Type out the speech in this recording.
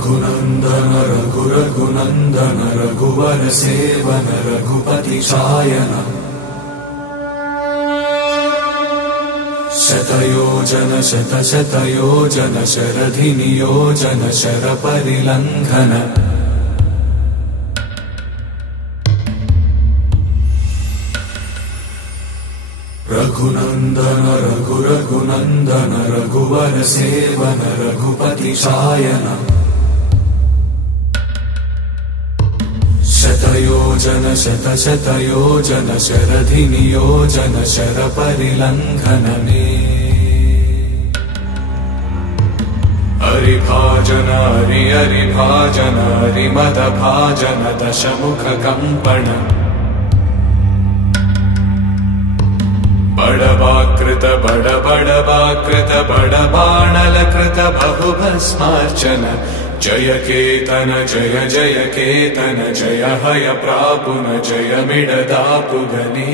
रघुनन्दन रघुरघुनन्दन रघुवर सेवन रघुपति शायन शतयोजन शतशतयोजन शरधि नियोजन शरपरिलङ्घन रघुनन्दन रघुरघुनन्दन रघुवर सेवन रघुपति शायन शतयोजन शतशतयोजन शरधि नियोजन शरपरिलङ्घन मे हरिभाजन हरि हरिभाजन हरिमदभाजन दशमुख कम्पण बड़वाकृत बड़वाकृत बड़बाणलकृत बहुभस्मार्चन जय केतन जय जय केतन जय हय प्रापुन जय मिडदापुगने।